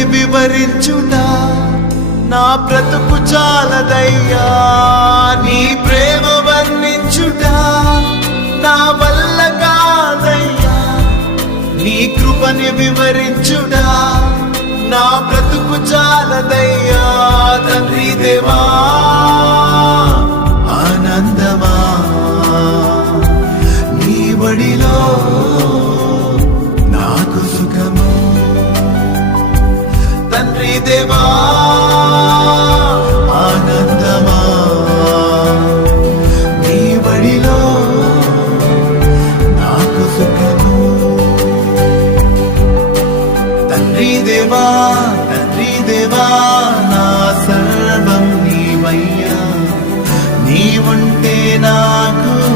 కృపని వివరించుట నా బ్రతుకు చాలదయ్యా. నీ ప్రేమ వర్ణించుట నా వల్ల కాదయ్యా. నీ కృపని వివరించుట నా బ్రతుకు చాలదయ్యా. తండ్రి దేవా